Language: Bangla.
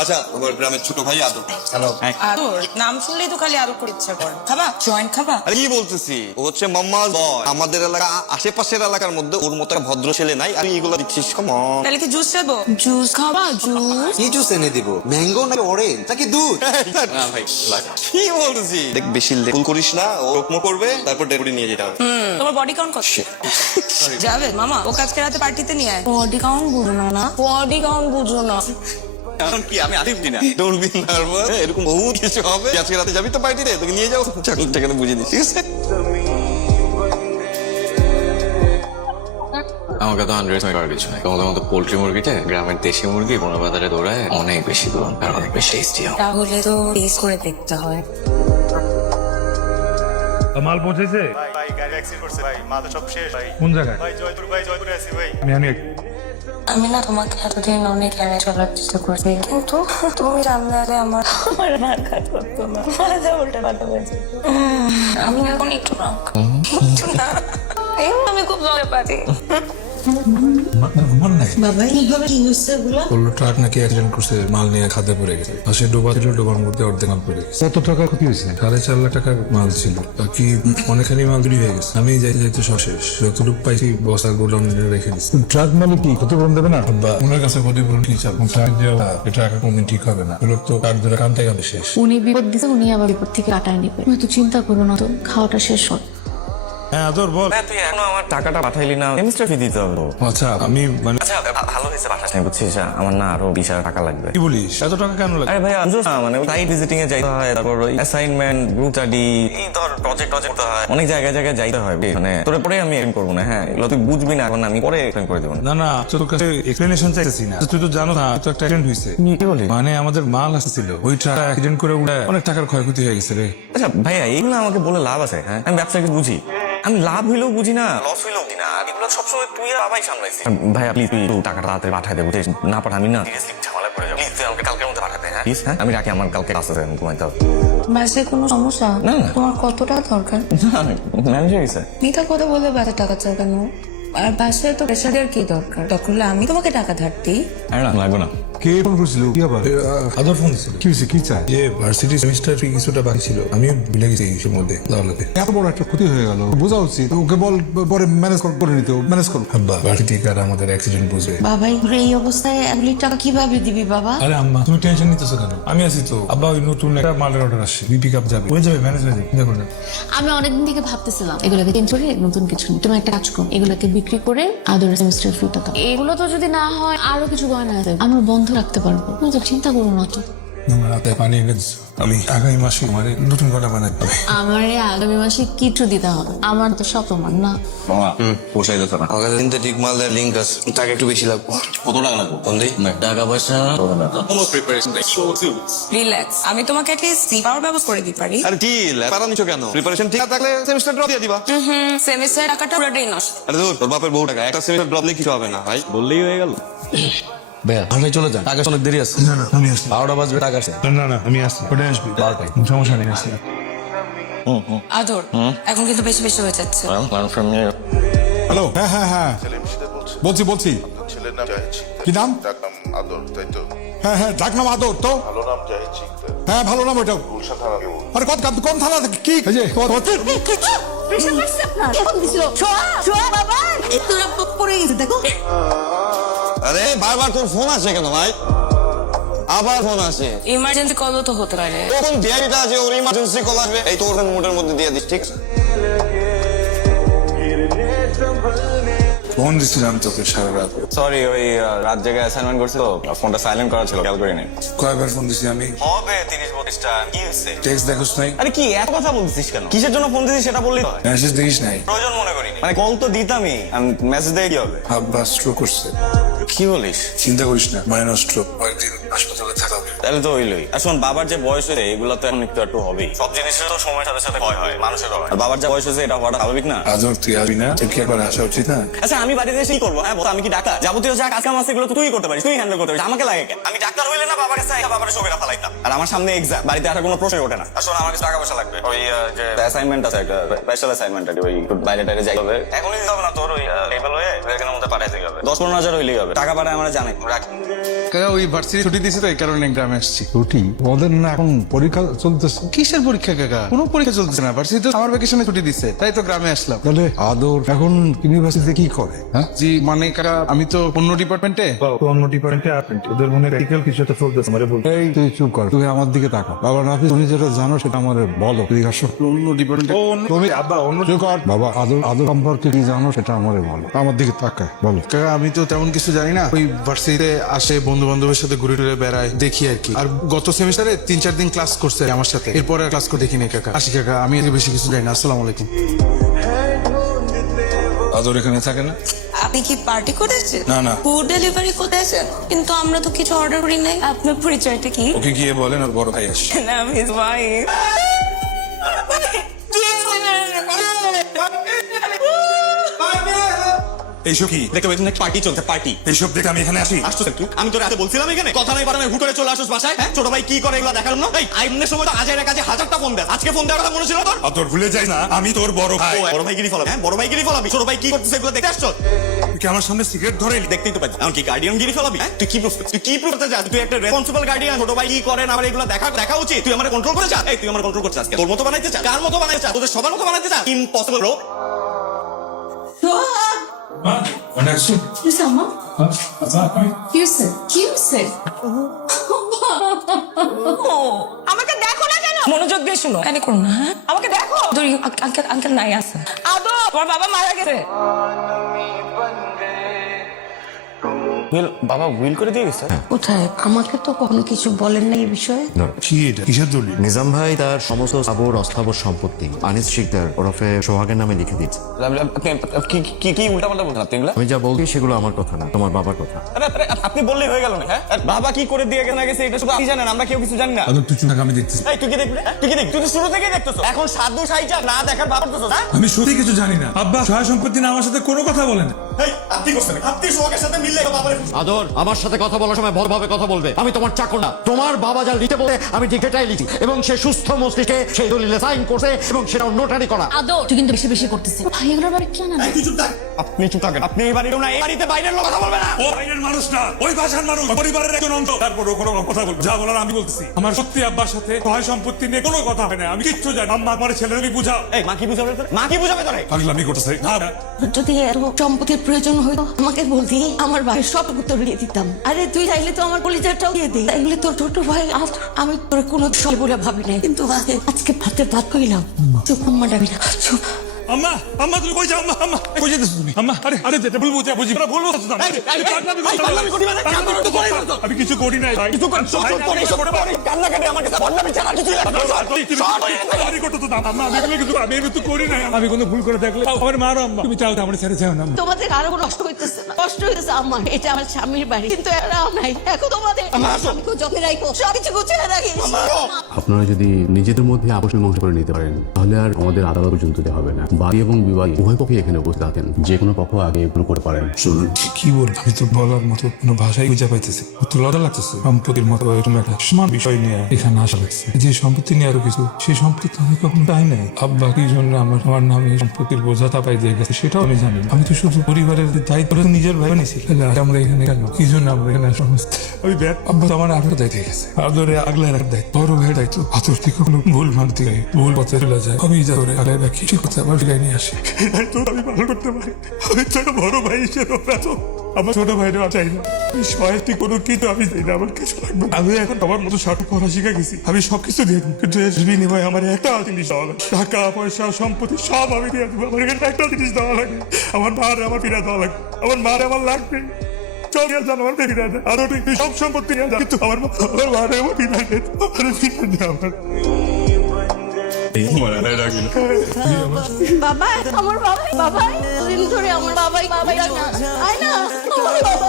আচ্ছা আমার গ্রামের ছোট ভাই আদর। হ্যালো। আদর নাম শুনলেই তো খালি আদর করে ইচ্ছা করে। খাবা জয়েন্ট খাবা? কি বলতেছি, ও হচ্ছে মাম্মার বয়। আমাদের এলাকা আশেপাশের এলাকার মধ্যে ওর মতো একটা ভদ্র ছেলে নাই। আর এগুলো দিচ্ছিস কমন। তাহলে কি জুস খাবো? জুস খাবা? জুস কি জুস এনে দিব? ম্যাঙ্গো নাকি অরেঞ্জ নাকি দুধ? কি বলতেছি, দেখ বেশি ভুল করিস না, ও রকম করবে তারপর ডেপুটি নিয়ে যেতে হবে। তোমার বডি কাউন্ট কত? যাবে মামা ও আজকে রাতে পার্টিতে নিয়ে আয়। বডি কাউন্ট বুঝো না? বডি কাউন্ট বুঝো না? এখন কি আমি আসবি না? দৌড়বি না, এরকম বহুত কিছু হবে। আজকে রাতে যাবি তো পার্টিতে, তোকে নিয়ে যাবো। চাকরিটা বুঝিয়ে দিচ্ছি, ঠিক আছে? আমাকে তো আন্ডারএস্টিমেট করার কিছু নাই। তোমাদের মতো পোল্ট্রি মুরগিতে গ্রামের দেশি মুরগি কোনো বাজারে দৌড়ায় অনেক বেশি দূর আর অনেক বেশি টেস্টি হয়। তাহলে তো টেস্ট করে দেখতে হয়। মাল পৌঁছেছে? ভাই গাড়ি অ্যাক্সিডেন্ট করছে ভাই, মাল সব শেষ ভাই। কোন জায়গায়? ভাই জয়পুরে আছি ভাই। আমি আমি না তোমাকে এতদিন অনেক এড়িয়ে চলার চেষ্টা করছি, কিন্তু তুমি জানলে আমার মার কাজ করতো না, যা উল্টা পাল্টা হয়েছে। আমি এখন একটু না আমি খুব মজা পাচ্ছি। বাবা এইভাবে কি হচ্ছে এগুলো? বললো ট্রাক নাকি অ্যাক্সিডেন্ট করছে, মাল নিয়ে খাদে পড়ে গেছে। পাশে ডোবা ছিল, ডোবার মধ্যে অর্ধেক মাল পড়ে গেছে। কত টাকা ক্ষতি হয়েছে? 4.5 লাখ টাকার মাল ছিল, বাকি অনেকখানি মাল চুরি হয়ে গেছে। আমি যাইতে যাইতে সব শেষ, যতটুকু পাইছি বস্তা গোডাউনে রেখে দিচ্ছি। ট্রাক মালিক কি ক্ষতিপূরণ দেবে না? বা ওনার কাছে ক্ষতিপূরণ কি চাপ? ট্রাক দেওয়া এটা এখন কোনদিন ঠিক হবে না। লোক তো কাঠ ধরে কানতে কানতে শেষ। উনি বিপদ দিতে, উনি আবার বিপদ থেকে কাটায় নিবে। তুমি তো চিন্তা করো না, তো খাওয়াটা শেষ হোক। হ্যাঁ আদর বল। তুই এখনো আমার টাকাটা পাঠাইলি না, সেমিস্টার ফি দিতে হবে। আচ্ছা আমি মানে আচ্ছা ভালো হয়েছে পাঠাস নাই, বুঝছিস? আমার না আরো 20,000 টাকা লাগবে। কি বলিস, এত টাকা কেন লাগে? আরে ভাই মানে সাইট ভিজিটিং এ যাইতে হয়, তারপর ওই অ্যাসাইনমেন্ট, গ্রুপ স্টাডি, এই ধর প্রজেক্ট করতে হয়, অনেক জায়গায় যাইতে হয়। মানে তোর পরে আমি এক্সপ্লেন করবো না, হ্যাঁ এগুলো তুই বুঝবি না, এখন আমি পরে এক্সপ্লেন করে দেবো। না না, তোর কাছে এক্সপ্লেনেশন চাইতেছি না। তুই তো জানো না তো একটা অ্যাক্সিডেন্ট হয়েছে। কি বলিস? মানে আমাদের মাল আসছিল, ওই ট্রাক অ্যাক্সিডেন্ট করে উড়ে অনেক টাকার ক্ষয়ক্ষতি হয়ে গেছে রে। আচ্ছা ভাইয়া এগুলো আমাকে বলে লাভ আছে? হ্যাঁ আমি ব্যবসাকে বুঝি, আমি লাভ হইলেও বুঝি না, লস হইলেও বুঝি না। এগুলো সবসময় তুই আর বাবাই সামলাইছিস। ভাইয়া প্লিজ তুই টাকাটা তাড়াতাড়ি পাঠাই দেবো, না পাঠা আমি না সিরিয়াসলি ঝামেলা পড়ে যাবো। প্লিজ তুই আমাকে কালকের মধ্যে পাঠাতে। হ্যাঁ প্লিজ। হ্যাঁ আমি রাখি, আমার কালকে ক্লাস আছে, আমি ঘুমাইতে হবে। বাসে কোনো সমস্যা? না, না। তোমার কত টাকা দরকার? ম্যানেজ হয়ে গেছে। মিথ্যা কথা বলে বাসে টাকা চাও কেন? আর বাসায় তো প্রেশার দেওয়ার কি দরকার? তখন আমি তোমাকে টাকা ধারতি। আরে না লাগবে না। কে ফোন করছিল? কি আবার? আদর ফোন দিছিল। কি হয়েছে? কি চাই? যে ভার্সিটি সেমিস্টার ফি কিছুটা বাকি ছিল, আমি ভুলে গেছি এই মধ্যে দাওলাতে। এত বড় একটা ক্ষতি হয়ে গেল, বোঝা উচিত। ওকে বল পরে ম্যানেজ করে নিতে, ম্যানেজ করো। আব্বা ভার্সিটি কার আমাদের অ্যাক্সিডেন্ট বুঝবে। বাবাই এই অবস্থায় এগুলি টাকা কিভাবে দিবি বাবা? আরে আম্মা তুমি টেনশন নিতেছো কেন? আমি আছি তো। আব্বা ওই নতুন একটা মালের অর্ডার আসছে, পিক আপ যাবে, হয়ে যাবে, ম্যানেজ হয়ে যাবে, চিন্তা করো না। আমি অনেকদিন থেকে ভাবতেছিলাম এগুলোকে চেঞ্জ করে নতুন কিছু নিই। তুমি একটা কাজ করো, এগুলোকে বিক্রি করে আদর সেমিস্টার ফিটা দাও। এগুলো তো যদি না হয় আরো কিছু গয়না আছে, আমরা বন্ধ রাখতে পারবো। তুমি তো চিন্তা করো না তো। আমার হাতে পানি এনে দিচ্ছ, আমি আগামী মাসে আমার নতুন কটা বানাতে হবে। আমার আগামী মাসে কিছু দিতে হবে, আমার তো সব তোমার না। মামা পোষাই দিত না। আমার কাছে সিনথেটিক মালের লিঙ্ক আছে, টাকা একটু বেশি লাগবে। কত টাকা লাগবে? কোন দিই টাকা পয়সা কোনো প্রিপারেশন নেই। রিল্যাক্স, আমি তোমাকে অ্যাটলিস্ট ফি পাওয়ার ব্যবস্থা করে দিতে পারি। আরে কি প্যারা নিছো কেন? প্রিপারেশন ঠিক থাকলে সেমিস্টার ড্রপ দিয়ে দিবা। সেমিস্টার টাকাটা পুরোটাই নষ্ট। আরে ধুর, তোর বাপের বউ টাকা, একটা সেমিস্টার ড্রপ নিয়ে কিছু হবে না ভাই। বললেই হয়ে গেল। ভাইয়া ভাই চলে যান, টাকা অনেক দেরি আছে। না না আমি আসছি। 12টা বাজবে, টাকা আছে। না না আমি আসছি, ওটা আসবি। সমস্যা নেই, আসছি। আদর এখন কিন্তু বেশি বেশি হয়ে যাচ্ছে। হ্যালো। হ্যাঁ হ্যাঁ হ্যাঁ ছেলে মিশিতে বলছে। বলছি। ছেলের নাম জাহিদ শিকদার। কি নাম? ডাক নাম আদর, তাই তো? হ্যাঁ হ্যাঁ, ডাক নাম আদর তো। ভালো নাম জাহিদ শিকদার। হ্যাঁ ভালো নাম ওইটা। গুলশান থানাকে বল। আরে কোন থানা থেকে? কি এই যে আরে বারবার তোর ফোন আসে কেন ভাই? আবার ফোন আসে। ইমার্জেন্সি কলও তো হতে পারে। তখন বিআইটা আছে, ওর ইমার্জেন্সি কল আসবে। এই তোর মোটের মধ্যে দিয়ে দিস, ঠিক আছে? ফোন দিচ্ছিলাম তোকে সারা রাত। সরি ওই রাত জায়গায় অ্যাসাইনমেন্ট করছিল, ফোনটা সাইলেন্ট করা ছিল, খেয়াল করিনি। কয়বার ফোন দিছি আমি? হবে 30-32টা। কি হয়েছে? টেক্সট দেখোস নাই? আরে কি এত কথা বলছিস কেন? কিসের জন্য ফোন দিছিস সেটা বললি হয়। মেসেজ দেখিস নাই? প্রয়োজন মনে করিনি, মানে কল তো দিতামই, মেসেজ দিয়ে কি হবে? আব্বা স্ট্রোক করছে। কি বলিস? চিন্তা করিস না, মাইনর স্ট্রোক, কয়েকদিন হাসপাতালে থাকাবে। তাহলে তো হইলই। আর শোন, বাবার যে বয়স হয়েছে এগুলো তো এখন একটু একটু হবেই। সব জিনিসের তো সময়ের সাথে সাথে হয় মানুষের হয়। আর বাবার যে বয়স হয়েছে এটা হওয়াটা স্বাভাবিক না? আজও তুই আসবি না, তোর কি একবার আসা উচিত না? আচ্ছা আমি বাড়িতে এসেই করবো। হ্যাঁ বল, আমি কি ডাক্তার? যাবতীয় যা কাজ কাম আছে এগুলো তো তুই করতে পারিস, তুই হ্যান্ডেল করতে পারিস, আমাকে লাগে কেন? আমি ডাক্তার হইলে না বাবার কাছে বাবার শোকেরা ফালাইতাম। আর আমার সামনে এক্সাম, বাড়িতে আর কোনো প্রশ্নই ওঠে না। আর শোন, আমার কাছে টাকা পয়সা লাগবে। ওই যে অ্যাসাইনমেন্ট আছে, একটা স্পেশাল অ্যাসাইনমেন্ট আছে, ওই বাইরে টাইরে যাই হবে। এখনই দিতে হবে না তোর, ওই টেবিল হয়ে এখানের মধ্যে পাঠাইতে হবে। 10-15 হাজার হইলেই হবে, টাকা পাঠায় আমরা জানি রাখি। কাকা ওই ভার্সিটি ছুটি দিছে তো এই কারণে গ্রামে আসছি। ছুটি ওদের না এখন পরীক্ষা চলতেছে। কিসের পরীক্ষা কাকা? কোনো পরীক্ষা চলতেছে না, ভার্সিটি তো আমার ভ্যাকেশনে ছুটি দিছে, তাই তো গ্রামে আসলাম। তাহলে আদর এখন ইউনিভার্সিটিতে কি করে? হ্যাঁ, জি মানে কাকা আমি তো অন্য ডিপার্টমেন্টে। অন্য ডিপার্টমেন্টে আপনি ওদের মনে প্র্যাকটিক্যাল কিছু একটা চলতেছে মানে বল। এই তুই চুপ কর, তুই আমার দিকে তাকা। বাবা নাফিস, তুমি যেটা জানো সেটা আমার বলো। তুই আসো। অন্য ডিপার্টমেন্টে। তুমি আব্বা অন্য চুপ কর। বাবা আদর আদর সম্পর্কে কি জানো সেটা আমারে বলো। আমার দিকে তাকায় বলো। কাকা আমি তো তেমন কিছু জানি না, ওই ভার্সিটিতে আসে বন্ধু বান্ধবের সাথে ঘুরে টুরে বেড়ায়, দেখি আর কি। আর গত সেমিস্টারে 3-4 দিন ক্লাস করছে আমার সাথে, এরপরে ক্লাস করে দেখিনি কাকা। আসি কাকা, আমি এর বেশি কিছু জানি না। আসসালামু আলাইকুম। আদর এখানে থাকে না? আপনি কি পার্টি করেছেন? না, না। ফুড ডেলিভারি করেছেন? কিন্তু আমরা তো কিছু অর্ডার করি নাই। আপনার পরিচয়টা কি? ওকে গিয়ে বলেন আর বড় ভাই আসে। না মিস ভাই। এইসব কি দেখতে পাচ্ছি নাকি পার্টি চলছে, পার্টি। এইসব দেখে আমি এখানে আসি? আসছো তুই? আমি তোর রাতে বলছিলাম এখানে কথা নাই পারে হুট করে চলে আসছিস বাসায়। হ্যাঁ, ছোট ভাই কি করে এগুলো দেখালাম না। এই আইনের সময় তো আজের কাছে হাজারটা ফোন দেয়, আজকে ফোন দেওয়ার কথা মনে ছিল তোর? আদর ভুলে যাই না আমি তোর বড় ভাই। ও, বড় ভাইগিরি ফলাবি? হ্যাঁ, বড় ভাইগিরি ফলাবি? ছোট ভাই কি করতেছে এগুলো দেখতে আসছো? তুই কি আমার সামনে সিগারেট ধরে এলি? দেখতেই তো পাচ্ছি। এমন কি গার্ডিয়ান গিরি ফলাবি? হ্যাঁ, তুই কি প্রুফ, তুই কি প্রুফ করতে চাস? তুই একটা রেসপন্সিবল গার্ডিয়ান, ছোট ভাই কি করে না করে এগুলো দেখা উচিত। তুই আমার কন্ট্রোল করে চাস? এই তুই আমার কন্ট্রোল করতে চাস? তোর মতো বানাইতে চাস? কার মতো বানাইতে চাস? তোদের সবার মতো বানাইতে চাস? Impossible bro. মানে আসছো? আমাকে দেখো না কেন? মনোযোগ দিয়ে শুনো। কেন করো না? হ্যাঁ, আমাকে দেখো। তোর আঙ্কেল আঙ্কেল নাই আছে। আদর, তোমার বাবা মারা গেছে। বাবা উইল করে দিয়ে গেছে? কোথায়? আমাকে তো কখনো কিছু বলেন না এই বিষয়ে। কি এটা? কিসের দলিল? নিজাম ভাই তার সমস্ত স্থাবর অস্থাবর সম্পত্তি আনিস শিকদার ওরফে সোহাগের নামে লিখে দিচ্ছে। কি উল্টা পাল্টা বলছেন আপনি এগুলা? আমি যা বলছি সেগুলো আমার কথা না, তোমার বাবার কথা। আপনি বললেই হয়ে গেল না? হ্যাঁ, আর বাবা কি করে দিয়ে গেছে এটা শুধু আপনি জানেন, আমরা কেউ কিছু জানি না। আদর তুই চুপ থাক, আমি দেখতেছি। এই তুই কি দেখবি? তুই কি দেখবি? তুই তো শুরু থেকেই দেখতেছ। এখন সাধু সাইজা না দেখার বাবা করতেছ। হ্যাঁ, আমি সত্যি কিছু জানি না। আব্বা সহায় সম্পত্তি না আমার সাথে কোনো কথা বলে না। এই আপনি করছেন, আপনি সোহাগের সাথে মিললে বাবার। আদর, আমার সাথে কথা বলার সময় ভরভাবে কথা বলবে। আমি তোমার চাকর না। তোমার বাবা যা লিখতে বলে আমি ঠিক এটাই লিখি, এবং সে সুস্থ মস্তিষ্কে সেই দলিলে সাইন করছে এবং সেটা নোটারি করা। আদর তুই কিন্তু বেশি বেশি করতেছিস। ভাই এগুলোর বাড়ি কেন না? তুই চুপ থাক। আপনি চুপ থাকেন। আপনি এই বাড়ির না, এই বাড়িতে বাইরের লোক কথা বলবে না। ও বাইরের মানুষ না, ওই ভাষার মানুষ, পরিবারের একজন অংশ। তারপরও কোনো কথা বলবো, যা বলার আমি বলতেছি। আমার সত্যি আব্বার সাথে সহায় সম্পত্তি নিয়ে কোনো কথা হয় না, আমি কিচ্ছু জানি। আম্মা আমার ছেলেকে বুঝাও। এই মা কি বুঝাবে তোরে? মা কি বুঝাবে তোরে? পাগলামি করতেছে না। যদি এত সম্পত্তির প্রয়োজন হইতো আমাকে বলতি, আমার ভাইয়ের সব উত্তর দিয়ে দিতাম। আরে তুই চাইলে তো আমার কলিজাটাও দিয়ে দিই। তাইলে তোর ছোট ভাই আমি তোর কোনো সব বলে ভাবি নাই, কিন্তু আজকে ভাতে ভাত কইলাম। চুপ, আম্মা ডাবি না, চুপ। আম্মা, আম্মা তুমি কই যাও? আম্মা, আম্মা কই যেতেছ তুমি? আম্মা, আরে আরে যেটা বলবো যা বুঝি, ভুল বলছো না। আমি কিছু করি নাই ভাই। কিছু করছো পরে কান্না কাটে আমার কাছে বললাম ছাড়া কিছু আমি করতে তো না। আম্মা, আমি কিছু করি নাই। আমি কোনো ভুল করে থাকলে আমার মারো। আম্মা তুমি চাও তো আমার ছেড়ে যাও না। তোমাদের আরো কষ্ট হইতেছে না? কষ্ট হইতেছে আমার, এটা আমার স্বামীর বাড়ি, কিন্তু এরাও নাই। এখন তোমাদের আমি যত্নে রাখবো, সবকিছু গুছিয়ে রাখিস। আপনারা যদি নিজেদের মধ্যে আপোষ মীমাংসা করে নিতে পারেন তাহলে আর আমাদের আদালত পর্যন্ত যেতে হবে না। বাদী এবং বিবাদী উভয় পক্ষই এখানে উপস্থিত আছেন, যে কোনো পক্ষ আগে এগুলো করতে পারেন। শুনুন কি বল, আমি তো বলার মতো কোনো ভাষাই বুঝা পাইতেছি। তো লড়া লাগতেছে সম্পত্তির মতো এরকম একটা সমান বিষয় নিয়ে এখানে আসা লাগছে। যে সম্পত্তি নিয়ে আরো কিছু, সেই সম্পত্তি তো আমি কখনো পাই নাই। আব্বা কি জন্য আমার নামে সম্পত্তির বোঝা চাপাই দিয়ে গেছে সেটাও আমি জানি না। আমি তো শুধু পরিবারের দায়িত্ব নিজের ভাই নিয়েছি। আমরা এখানে কেন, কি জন্য আমরা এখানে সমস্ত আমি ব্যাগ আব্বা তো আমার আরো দায়িত্ব গেছে। আদরে আগলে রাখার দায়িত্ব, বড় ভাইয়ের দায়িত্ব। আদর থেকে কোনো ভুল মানতে গাই, ভুল পথে চলে যায়, আমি যা করে আগলে রাখি, ঠিক করতে আমার গায়ে নিয়ে আসি। আমি ভালো করতে পারি। আমি ছোট বড় ভাই হিসেবে আমার ছোট ভাইরা চাই না। সহায়তি কোনো কিছু আমি চাই না, আমার কিছু লাগবে। আমি এখন আমার মতো সাথে পড়া শিখে গেছি, আমি সবকিছু দিয়ে দিই, কিন্তু এর বিনিময়ে আমার একটা জিনিস দেওয়া লাগে। টাকা পয়সা সম্পত্তি সব আমি দিয়ে দেবো। আমার এখানে একটা জিনিস দেওয়া লাগে, আমার মার আমার ফিরে দেওয়া লাগে। আমার মার আমার লাগবে, সব জানো আমার ফিরে দেয়। আরো সব সম্পত্তি কিন্তু আমার মার আমার ফিরে দেয়, আমার ফিরে দেয় আমার। বাবা, আমার বাবা, দিন ধরে আমার বাবাই না, আয় না, আমার বাবা।